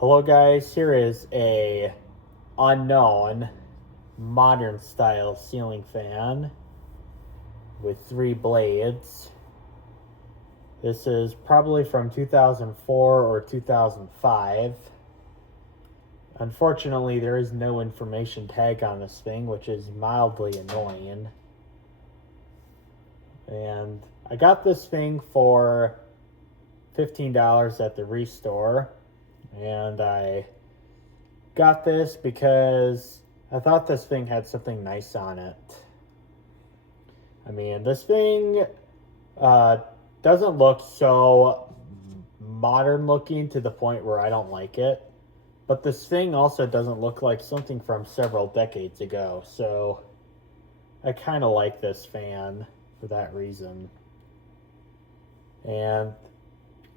Hello guys, here is a unknown modern style ceiling fan with 3 blades. This is probably from 2004 or 2005. Unfortunately, there is no information tag on this thing, which is mildly annoying. And I got this thing for $15 at the Restore, and I got this because I thought this thing had something nice on it. I mean, this thing doesn't look so modern looking to the point where I don't like it. But this thing also doesn't look like something from several decades ago. So I kind of like this fan for that reason. And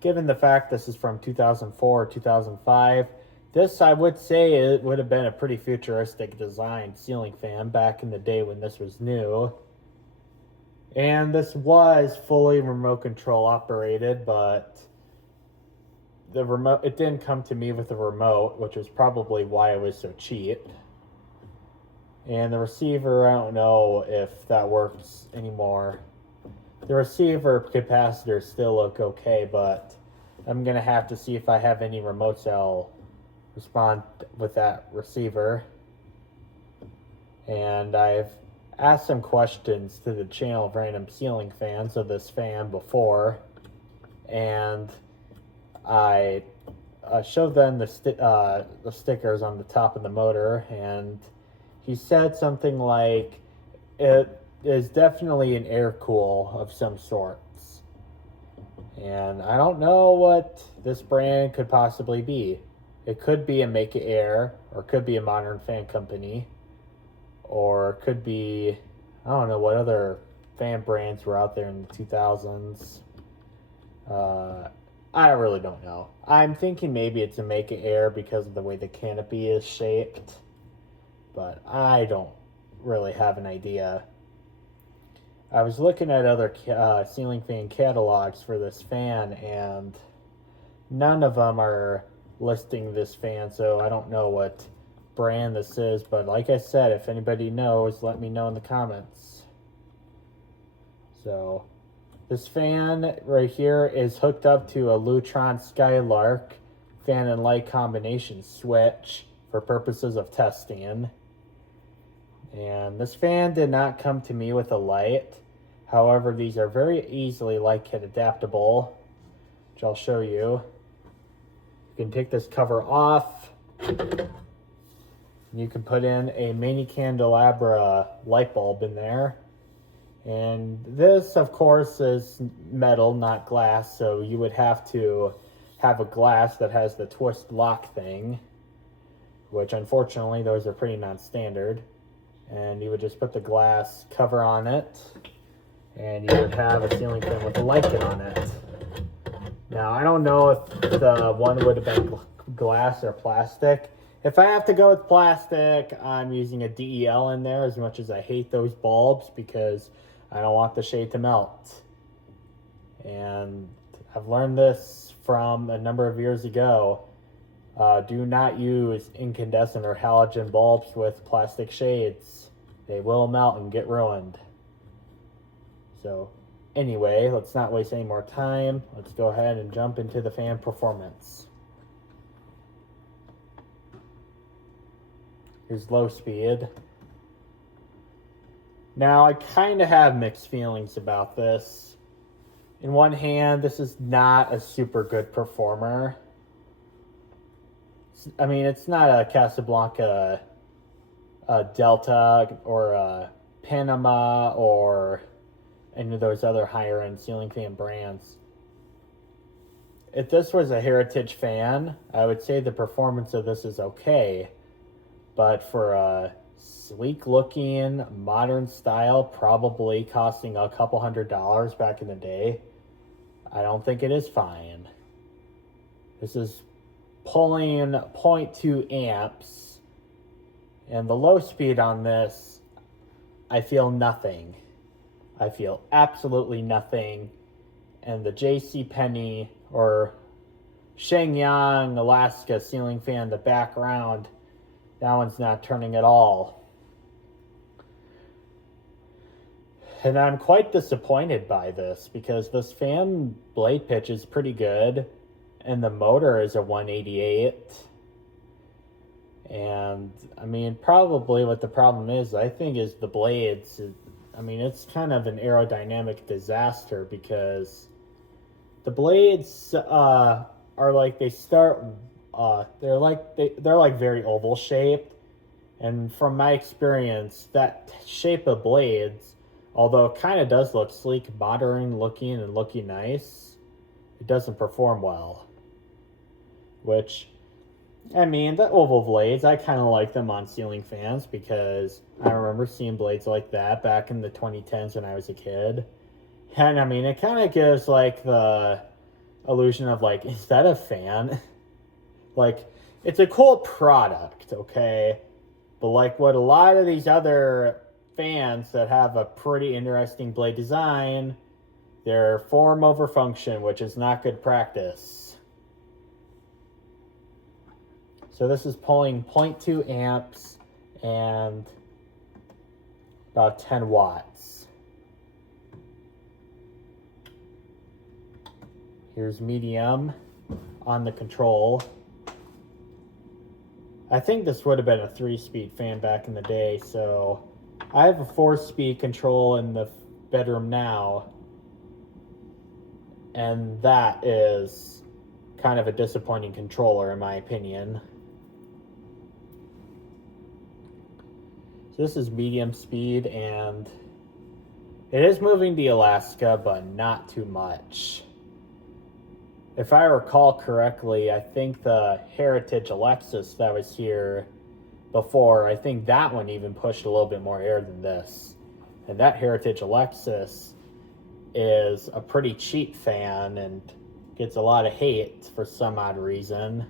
given the fact this is from 2004 or 2005, this, I would say, it would have been a pretty futuristic design ceiling fan back in the day when this was new. And this was fully remote control operated, but the remote, it didn't come to me with a remote, which is probably why it was so cheap. And the receiver, I don't know if that works anymore. The receiver capacitors still look okay, but I'm gonna have to see if I have any remotes that'll respond with that receiver. And I've asked some questions to the channel of random ceiling fans of this fan before, and I showed them the stickers on the top of the motor, and he said something like it is definitely an air cool of some sorts. And I don't know what this brand could possibly be. It could be a Make It Air, or it could be a Modern Fan Company, or it could be, I don't know what other fan brands were out there in the 2000s. I really don't know. I'm thinking maybe it's a Make It Air because of the way the canopy is shaped, but I don't really have an idea. I was looking at other ceiling fan catalogs for this fan, and none of them are listing this fan, so I don't know what brand this is. But like I said, if anybody knows, let me know in the comments. So this fan right here is hooked up to a Lutron Skylark fan and light combination switch for purposes of testing. And this fan did not come to me with a light. However, these are very easily light kit adaptable, which I'll show you. You can take this cover off. You can put in a mini candelabra light bulb in there. And this, of course, is metal, not glass, so you would have to have a glass that has the twist lock thing, which unfortunately those are pretty non-standard. And you would just put the glass cover on it, and you would have a ceiling fan with a light kit on it. Now, I don't know if the one would have been glass or plastic. If I have to go with plastic, I'm using a DEL in there, as much as I hate those bulbs, because I don't want the shade to melt. And I've learned this from a number of years ago. Do not use incandescent or halogen bulbs with plastic shades. They will melt and get ruined. So anyway, let's not waste any more time. Let's go ahead and jump into the fan performance. Here's low speed. Now, I kind of have mixed feelings about this. In one hand, this is not a super good performer. I mean, it's not a Casablanca, a Delta, or a Panama, or any of those other higher end ceiling fan brands. If this was a Heritage fan, I would say the performance of this is okay. But for a sleek looking, modern style, probably costing a couple $100 back in the day, I don't think it is fine. This is pulling 0.2 amps, and the low speed on this, I feel nothing. I feel absolutely nothing. And the JC Penney, or Shenyang, Alaska ceiling fan in the background, that one's not turning at all. And I'm quite disappointed by this because this fan blade pitch is pretty good and the motor is a 188. And I mean, probably what the problem is, I think, is the blades. I mean, it's kind of an aerodynamic disaster because the blades are like they start they're like very oval shaped, and from my experience, that shape of blades, although it kind of does look sleek, modern looking, and looking nice, it doesn't perform well. Which, I mean, the oval blades, I kind of like them on ceiling fans because I remember seeing blades like that back in the 2010s when I was a kid. And I mean, it kind of gives like the illusion of like, is that a fan? Like, it's a cool product, okay? But like what a lot of these other fans that have a pretty interesting blade design, they're form over function, which is not good practice. So this is pulling 0.2 amps and about 10 watts. Here's medium on the control. I think this would have been a 3-speed fan back in the day, so I have a 4-speed control in the bedroom now, and that is kind of a disappointing controller in my opinion. So this is medium speed, and it is moving the Alaska, but not too much. If I recall correctly, I think the Heritage Alexis that was here before, I think that one even pushed a little bit more air than this. And that Heritage Alexis is a pretty cheap fan and gets a lot of hate for some odd reason.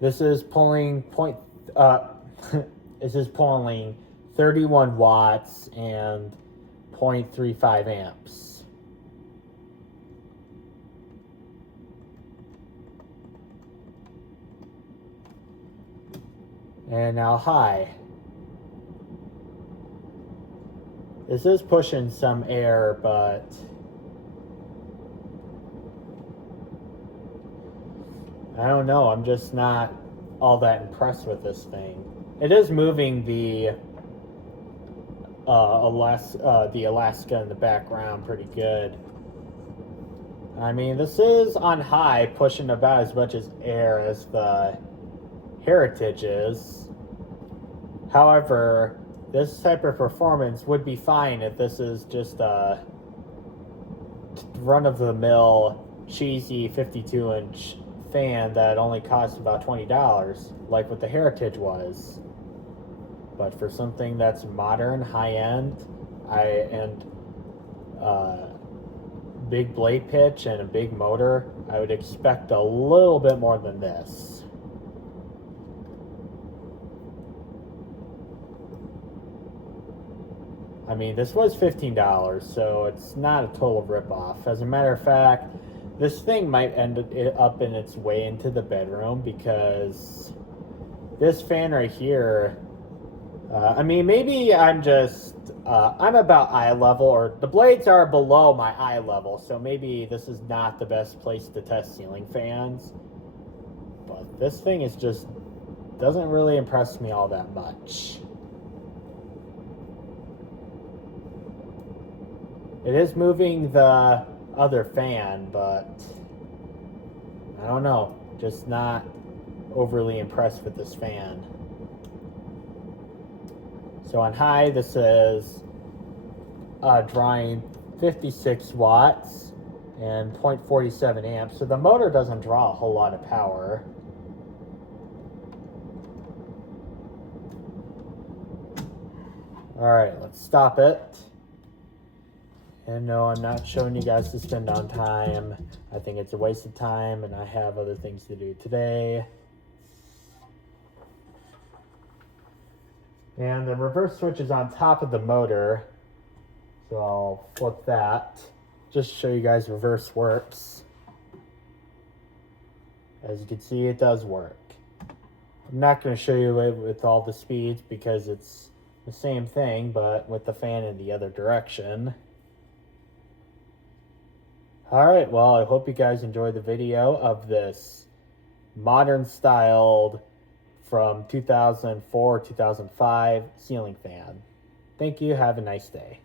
This is pulling this is pulling 31 watts and 0.35 amps. And now high. This is pushing some air, but I don't know. I'm just not all that impressed with this thing. It is moving the Alaska in the background pretty good. I mean, this is on high, pushing about as much as air as the Heritage is. However, this type of performance would be fine if this is just a run-of-the-mill cheesy 52-inch fan that only costs about $20, like what the Heritage was. But for something that's modern, high-end, big blade pitch and a big motor, I would expect a little bit more than this. I mean, this was $15, so it's not a total ripoff. As a matter of fact, this thing might end up in its way into the bedroom because this fan right here, I mean, maybe I'm just, I'm about eye level, or the blades are below my eye level, so maybe this is not the best place to test ceiling fans. But this thing is just, doesn't really impress me all that much. It is moving the other fan, but I don't know. Just not overly impressed with this fan. So on high, this is drawing 56 watts and 0.47 amps. So the motor doesn't draw a whole lot of power. All right, let's stop it. And no, I'm not showing you guys the spin down time. I think it's a waste of time, and I have other things to do today. And the reverse switch is on top of the motor, so I'll flip that just to show you guys reverse works. As you can see, it does work. I'm not going to show you it with all the speeds because it's the same thing, but with the fan in the other direction. Alright, well, I hope you guys enjoyed the video of this modern styled from 2004, 2005 ceiling fan. Thank you. Have a nice day.